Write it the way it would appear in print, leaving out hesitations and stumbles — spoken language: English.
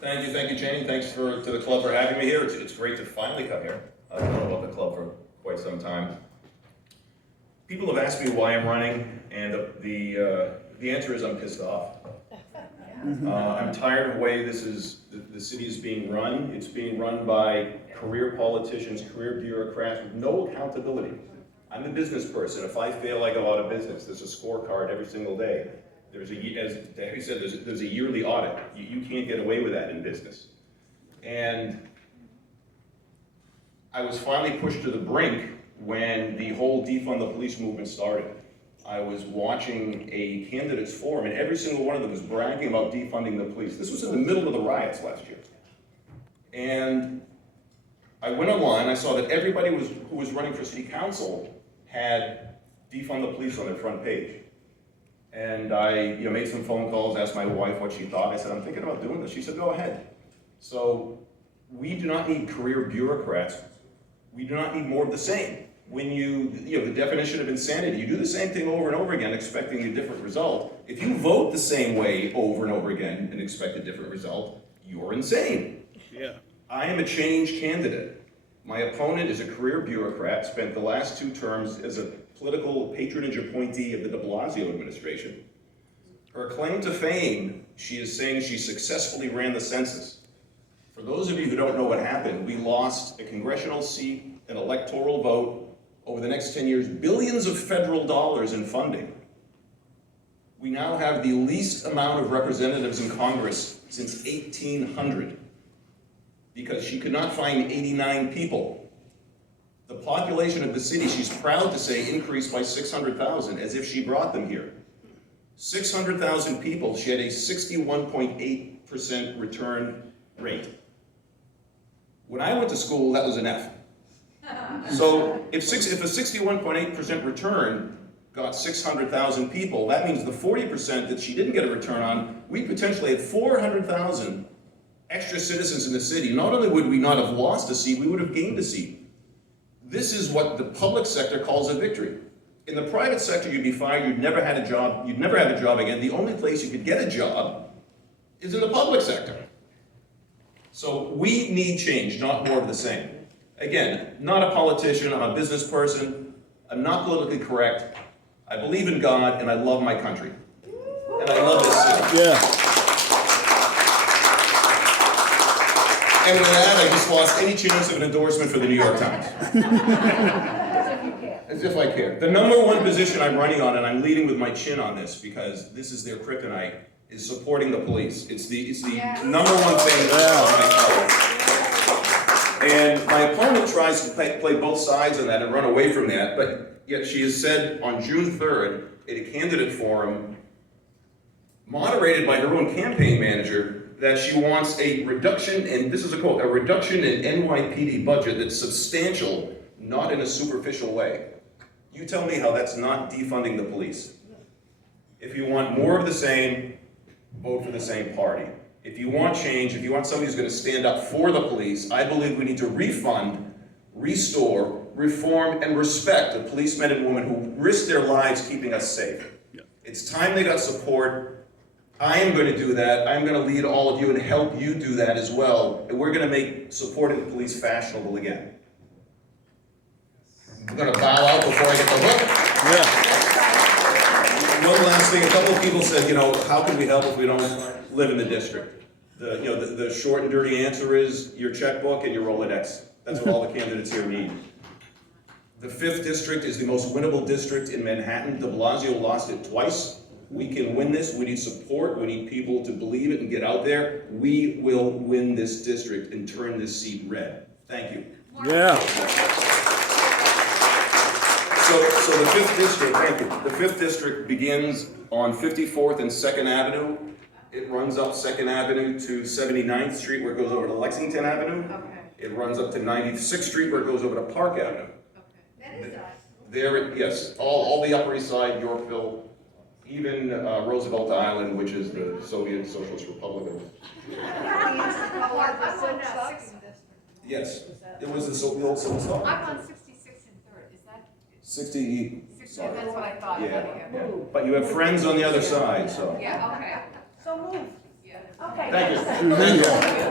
Thank you, Janie. Thanks to the club for having me here. It's great to finally come here. I've known about the club for quite some time. People have asked me why I'm running, and the answer is I'm pissed off. I'm tired of the way the city is being run. It's being run by career politicians, career bureaucrats with no accountability. I'm a business person. If I fail, I go out of business. There's a scorecard every single day. As Debbie said, there's a yearly audit. You can't get away with that in business. And I was finally pushed to the brink when the whole defund the police movement started. I was watching a candidates forum, and every single one of them was bragging about defunding the police. This was in the middle of the riots last year. And I went online, I saw that everybody who was running for city council had defund the police on their front page. And I made some phone calls, asked my wife what she thought. I said, I'm thinking about doing this. She said, go ahead. So we do not need career bureaucrats. We do not need more of the same. When the definition of insanity, you do the same thing over and over again expecting a different result. If you vote the same way over and over again and expect a different result, you're insane. Yeah. I am a change candidate. My opponent is a career bureaucrat, spent the last 2 terms as a political patronage appointee of the de Blasio administration. Her claim to fame, she is saying she successfully ran the census. For those of you who don't know what happened, we lost a congressional seat, an electoral vote, over the next 10 years, billions of federal dollars in funding. We now have the least amount of representatives in Congress since 1800 because she could not find 89 people. The population of the city, she's proud to say, increased by 600,000, as if she brought them here. 600,000 people, she had a 61.8% return rate. When I went to school, that was an F. So if a 61.8% return got 600,000 people, that means the 40% that she didn't get a return on, we potentially had 400,000 extra citizens in the city. Not only would we not have lost a seat, we would have gained a seat. This is what the public sector calls a victory. In the private sector, you'd be fired, you'd never have a job again. The only place you could get a job is in the public sector. So we need change, not more of the same. Again, not a politician, I'm a business person, I'm not politically correct, I believe in God, and I love my country. And I love this city. Yeah. And with that, I just lost any chance of an endorsement for the New York Times. As if I care. The number one position I'm running on, and I'm leading with my chin on this because this is their kryptonite, is supporting the police. It's the number one thing that's on my color. And my opponent tries to play both sides on that and run away from that, but yet she has said on June 3rd at a candidate forum, moderated by her own campaign manager, that she wants a reduction, and this is a quote, a reduction in NYPD budget that's substantial, not in a superficial way. You tell me how that's not defunding the police. If you want more of the same, vote for the same party. If you want change, if you want somebody who's going to stand up for the police, I believe we need to refund, restore, reform, and respect the policemen and women who risk their lives keeping us safe. Yeah. It's time they got support. I am going to do that. I'm going to lead all of you and help you do that as well. And we're going to make supporting the police fashionable again. I'm going to bow out before I get the hook. Yeah. One last thing, a couple of people said, how can we help if we don't live in the district? The short and dirty answer is your checkbook and your Rolodex. That's what all the candidates here need. The 5th district is the most winnable district in Manhattan. De Blasio lost it twice. We can win this. We need support. We need people to believe it and get out there. We will win this district and turn this seat red. Thank you. Yeah. So the 5th district, thank you. The 5th district begins on 54th and 2nd Avenue. It runs up 2nd Avenue to 79th Street where it goes over to Lexington Avenue. Okay. It runs up to 96th Street where it goes over to Park Avenue. Okay. That is us. Yes, all the Upper East Side, Yorkville, even Roosevelt Island, which is the Soviet Socialist Republic of. Yes, it was the old Civil War. I'm on 66 and 3rd, is that? 60. 60, that's what I thought. Yeah. But you have friends on the other side, so. Yeah, okay. So move. Yeah. Okay. Thank you. that's it. Thank you.